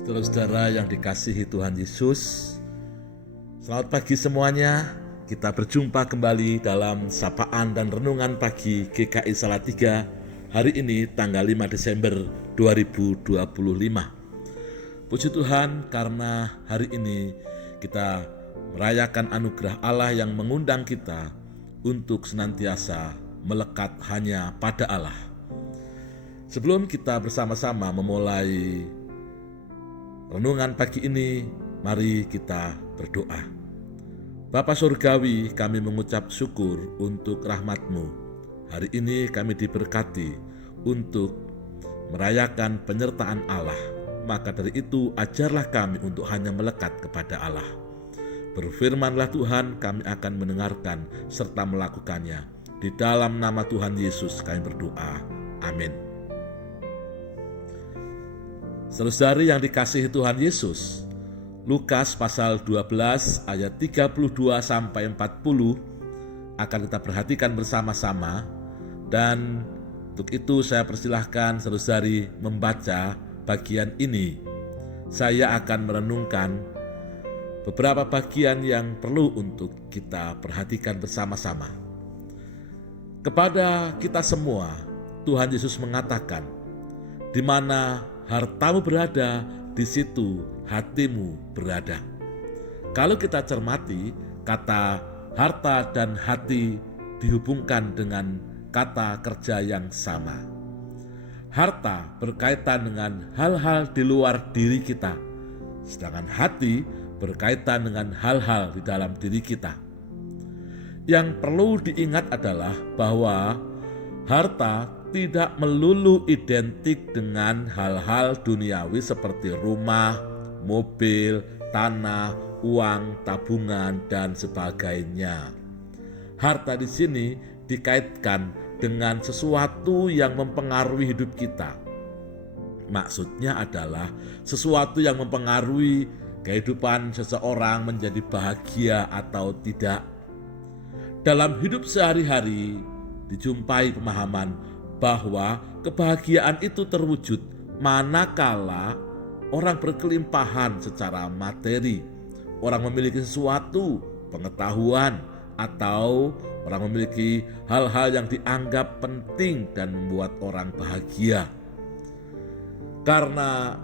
Saudara-saudara yang dikasihi Tuhan Yesus, selamat pagi semuanya. Kita berjumpa kembali dalam sapaan dan renungan pagi GKI Salatiga hari ini tanggal 5 Desember 2025. Puji Tuhan karena hari ini kita merayakan anugerah Allah yang mengundang kita untuk senantiasa melekat hanya pada Allah. Sebelum kita bersama-sama memulai renungan pagi ini, mari kita berdoa. Bapa Surgawi, kami mengucap syukur untuk rahmat-Mu. Hari ini kami diberkati untuk merayakan penyertaan Allah. Maka dari itu ajarlah kami untuk hanya melekat kepada Allah. Berfirmanlah Tuhan, kami akan mendengarkan serta melakukannya. Di dalam nama Tuhan Yesus kami berdoa. Amin. Saudara yang dikasihi Tuhan Yesus, Lukas pasal 12 ayat 32 sampai 40 akan kita perhatikan bersama-sama, dan untuk itu saya persilahkan saudari membaca bagian ini. Saya akan merenungkan beberapa bagian yang perlu untuk kita perhatikan bersama-sama. Kepada kita semua, Tuhan Yesus mengatakan, di mana hartamu berada, di situ hatimu berada. Kalau kita cermati, kata harta dan hati dihubungkan dengan kata kerja yang sama. Harta berkaitan dengan hal-hal di luar diri kita, sedangkan hati berkaitan dengan hal-hal di dalam diri kita. Yang perlu diingat adalah bahwa harta tidak melulu identik dengan hal-hal duniawi seperti rumah, mobil, tanah, uang, tabungan, dan sebagainya. Harta di sini dikaitkan dengan sesuatu yang mempengaruhi hidup kita. Maksudnya adalah sesuatu yang mempengaruhi kehidupan seseorang menjadi bahagia atau tidak. Dalam hidup sehari-hari dijumpai pemahaman bahwa kebahagiaan itu terwujud manakala orang berkelimpahan secara materi, orang memiliki sesuatu, pengetahuan, atau orang memiliki hal-hal yang dianggap penting dan membuat orang bahagia. Karena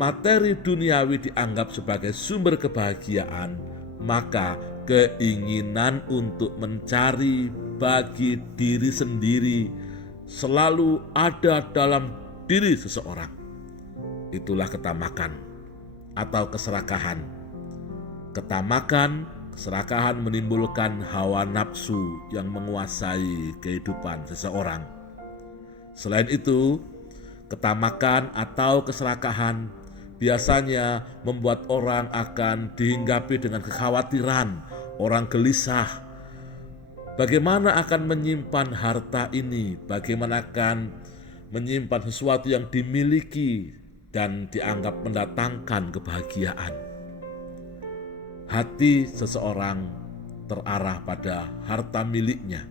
materi duniawi dianggap sebagai sumber kebahagiaan, maka keinginan untuk mencari bagi diri sendiri selalu ada dalam diri seseorang. Itulah ketamakan atau keserakahan. Ketamakan, keserakahan menimbulkan hawa nafsu yang menguasai kehidupan seseorang. Selain itu, ketamakan atau keserakahan biasanya membuat orang akan dihinggapi dengan kekhawatiran, orang gelisah. Bagaimana akan menyimpan harta ini? Bagaimana akan menyimpan sesuatu yang dimiliki dan dianggap mendatangkan kebahagiaan? Hati seseorang terarah pada harta miliknya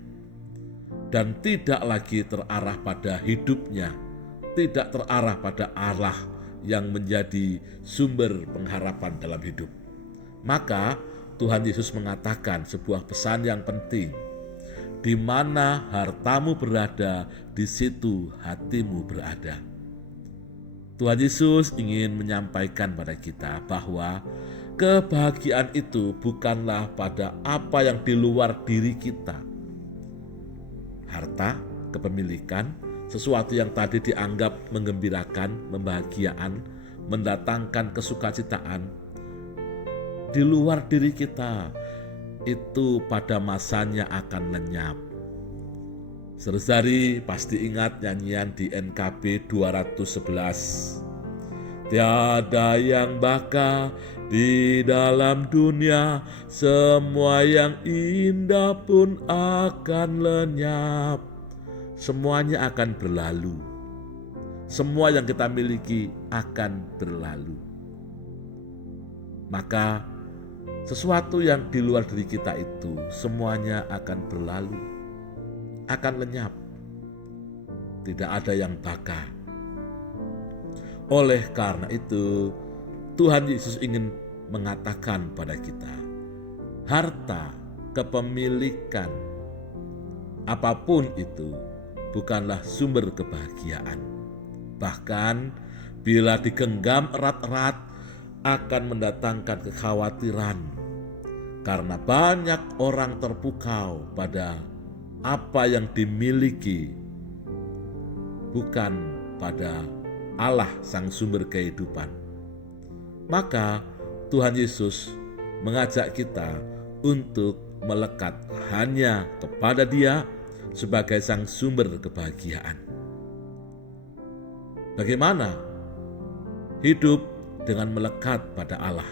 dan tidak lagi terarah pada hidupnya, tidak terarah pada Allah yang menjadi sumber pengharapan dalam hidup. Maka Tuhan Yesus mengatakan sebuah pesan yang penting. Di mana hartamu berada, di situ hatimu berada. Tuhan Yesus ingin menyampaikan pada kita bahwa kebahagiaan itu bukanlah pada apa yang di luar diri kita. Harta, kepemilikan, sesuatu yang tadi dianggap menggembirakan, membahagiaan, mendatangkan kesukacitaan, di luar diri kita, itu pada masanya akan lenyap. Saudari pasti ingat nyanyian di NKB 211. Tiada yang baka di dalam dunia, semua yang indah pun akan lenyap. Semuanya akan berlalu. Semua yang kita miliki akan berlalu. Maka sesuatu yang di luar diri kita itu semuanya akan berlalu, akan lenyap. Tidak ada yang baka. Oleh karena itu, Tuhan Yesus ingin mengatakan pada kita, harta, kepemilikan, apapun itu bukanlah sumber kebahagiaan. Bahkan bila digenggam erat-erat akan mendatangkan kekhawatiran, karena banyak orang terpukau pada apa yang dimiliki, bukan pada Allah sang sumber kehidupan. Maka Tuhan Yesus mengajak kita untuk melekat hanya kepada Dia sebagai sang sumber kebahagiaan. Bagaimana hidup dengan melekat pada Allah?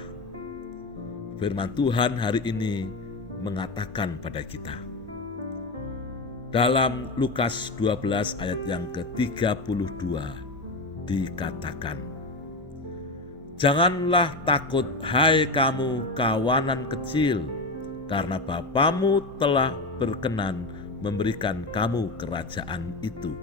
Firman Tuhan hari ini mengatakan pada kita. Dalam Lukas 12 ayat yang ke-32 dikatakan, "Janganlah takut, hai kamu kawanan kecil, karena Bapamu telah berkenan memberikan kamu kerajaan itu."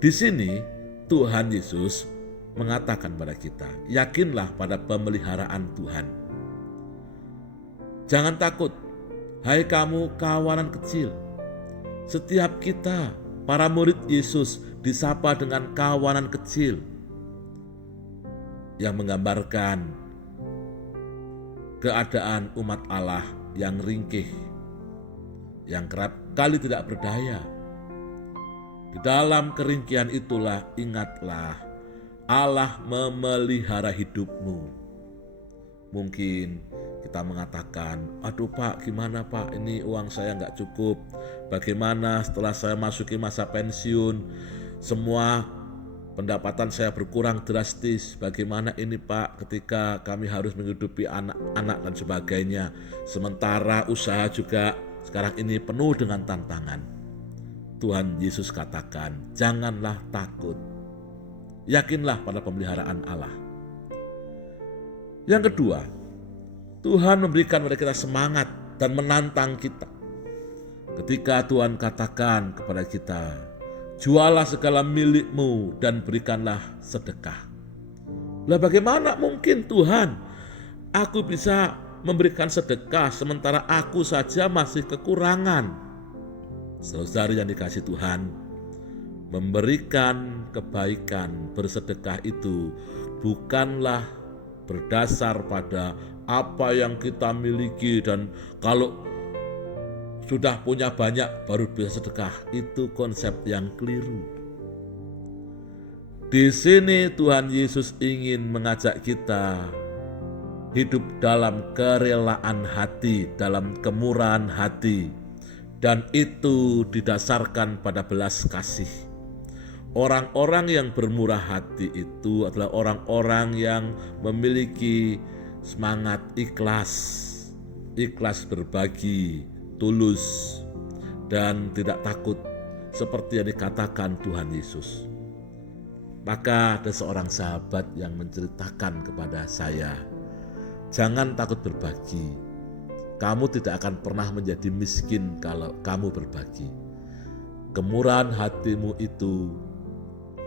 Di sini Tuhan Yesus mengatakan pada kita, yakinlah pada pemeliharaan Tuhan. Jangan takut, hai kamu kawanan kecil. Setiap kita, para murid Yesus, disapa dengan kawanan kecil, yang menggambarkan keadaan umat Allah yang ringkih, yang kerap kali tidak berdaya. Di dalam keringkihan itulah ingatlah, Allah memelihara hidupmu. Mungkin kita mengatakan, aduh Pak, gimana Pak, ini uang saya nggak cukup. Bagaimana setelah saya masuki masa pensiun, semua pendapatan saya berkurang drastis. Bagaimana ini Pak, ketika kami harus menghidupi anak-anak dan sebagainya. Sementara usaha juga sekarang ini penuh dengan tantangan. Tuhan Yesus katakan, janganlah takut. Yakinlah pada pemeliharaan Allah. Yang kedua, Tuhan memberikan kepada kita semangat dan menantang kita. Ketika Tuhan katakan kepada kita, jualah segala milikmu dan berikanlah sedekah. Lah bagaimana mungkin Tuhan, aku bisa memberikan sedekah sementara aku saja masih kekurangan? Saudara yang dikasihi Tuhan, memberikan kebaikan, bersedekah itu bukanlah berdasar pada apa yang kita miliki dan kalau sudah punya banyak baru bisa sedekah. Itu konsep yang keliru. Di sini Tuhan Yesus ingin mengajak kita hidup dalam kerelaan hati, dalam kemurahan hati, dan itu didasarkan pada belas kasih. Orang-orang yang bermurah hati itu adalah orang-orang yang memiliki semangat ikhlas berbagi, tulus, dan tidak takut seperti yang dikatakan Tuhan Yesus. Maka ada seorang sahabat yang menceritakan kepada saya, jangan takut berbagi. Kamu tidak akan pernah menjadi miskin kalau kamu berbagi. Kemurahan hatimu itu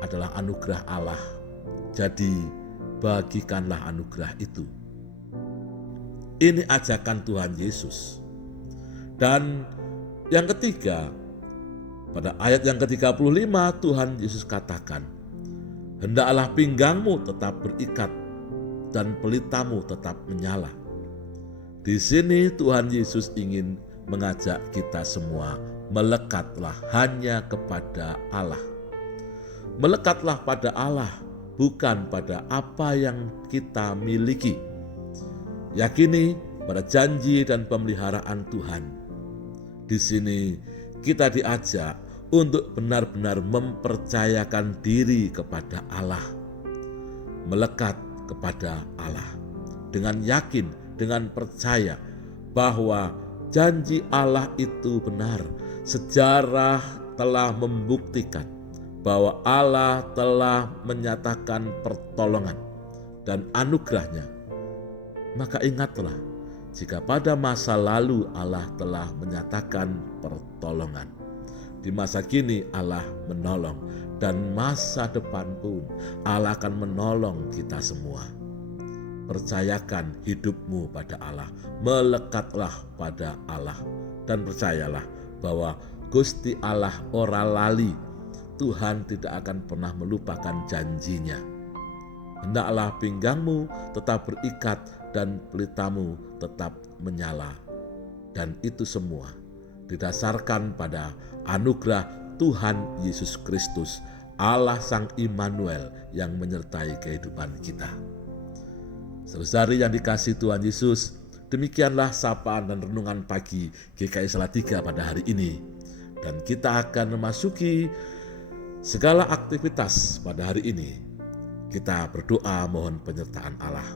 adalah anugerah Allah. Jadi bagikanlah anugerah itu. Ini ajakan Tuhan Yesus. Dan yang ketiga, pada ayat yang ke-35 Tuhan Yesus katakan, hendaklah pinggangmu tetap berikat dan pelitamu tetap menyala. Di sini Tuhan Yesus ingin mengajak kita semua, melekatlah hanya kepada Allah. Melekatlah pada Allah, bukan pada apa yang kita miliki. Yakini pada janji dan pemeliharaan Tuhan. Di sini kita diajak untuk benar-benar mempercayakan diri kepada Allah. Melekat kepada Allah dengan yakin, dengan percaya bahwa janji Allah itu benar. Sejarah telah membuktikan bahwa Allah telah menyatakan pertolongan dan anugerahnya. Maka ingatlah, jika pada masa lalu Allah telah menyatakan pertolongan, Di masa kini Allah menolong, dan masa depan pun Allah akan menolong kita semua. Percayakan hidupmu pada Allah, melekatlah pada Allah, dan percayalah bahwa Gusti Allah ora lali. Tuhan tidak akan pernah melupakan janjinya. Hendaklah pinggangmu tetap berikat dan pelitamu tetap menyala. Dan itu semua didasarkan pada anugerah Tuhan Yesus Kristus, Allah Sang Immanuel yang menyertai kehidupan kita. Saudari yang dikasihi Tuhan Yesus, demikianlah sapaan dan renungan pagi GKI Salatiga pada hari ini. Dan kita akan memasuki segala aktivitas pada hari ini. Kita berdoa mohon penyertaan Allah.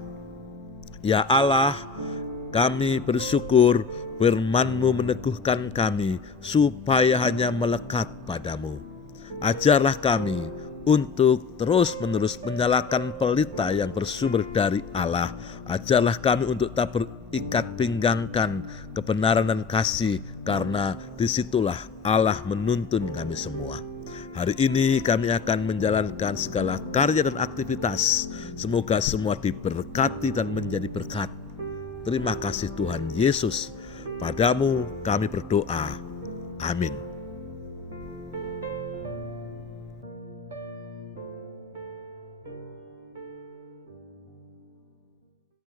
Ya Allah, kami bersyukur firman-Mu meneguhkan kami supaya hanya melekat padamu. Ajarlah kami untuk terus-menerus menyalakan pelita yang bersumber dari Allah. Ajarlah kami untuk tak berikat pinggangkan kebenaran dan kasih, karena disitulah Allah menuntun kami semua. Hari ini kami akan menjalankan segala karya dan aktivitas. Semoga semua diberkati dan menjadi berkat. Terima kasih Tuhan Yesus. Padamu kami berdoa. Amin.